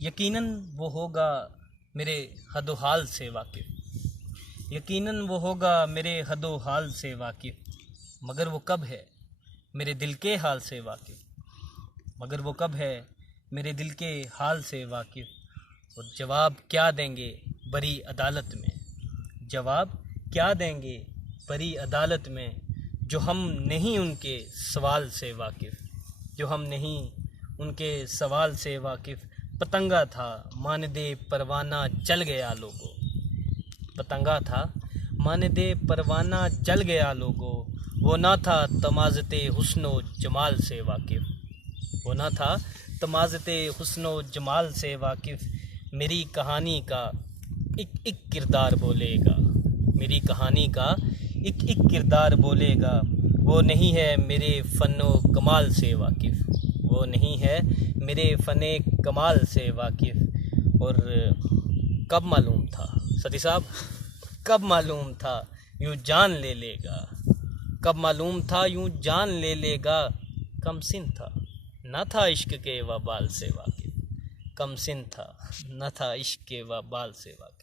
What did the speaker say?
यकीनन वो होगा मेरे हदो हाल से वाकिफ़, यकीनन वो होगा मेरे हदो हाल से वाकिफ़, मगर वो कब है मेरे दिल के हाल से वाकिफ़, मगर वो कब है मेरे दिल के हाल से वाकिफ़। और जवाब क्या देंगे बड़ी अदालत में, जवाब क्या देंगे बड़ी अदालत में, जो हम नहीं उनके सवाल से वाकिफ़, जो हम नहीं उनके सवाल से वाकिफ़। पतंगा था मानदे परवाना जल गया लोगो, पतंगा था मानदे परवाना जल गया लोगो, वो ना था तमाज़ते हुस्नो जमाल से वाकिफ़, वो ना था तमाज़ते हुस्नो जमाल से वाकिफ़। मेरी कहानी का एक एक किरदार बोलेगा, मेरी कहानी का एक एक किरदार बोलेगा, वो नहीं है मेरे फ़नो कमाल से वाकिफ़, वो नहीं है मेरे फ़ने कमाल से वाकिफ़। और कब मालूम था सती साहब, कब मालूम था यूँ जान ले लेगा, कब मालूम था यूँ जान ले लेगा। कम सिन था न था इश्क के वबाल से वाकिफ़, कम सिन था न था इश्क के वबाल से वाकिफ़।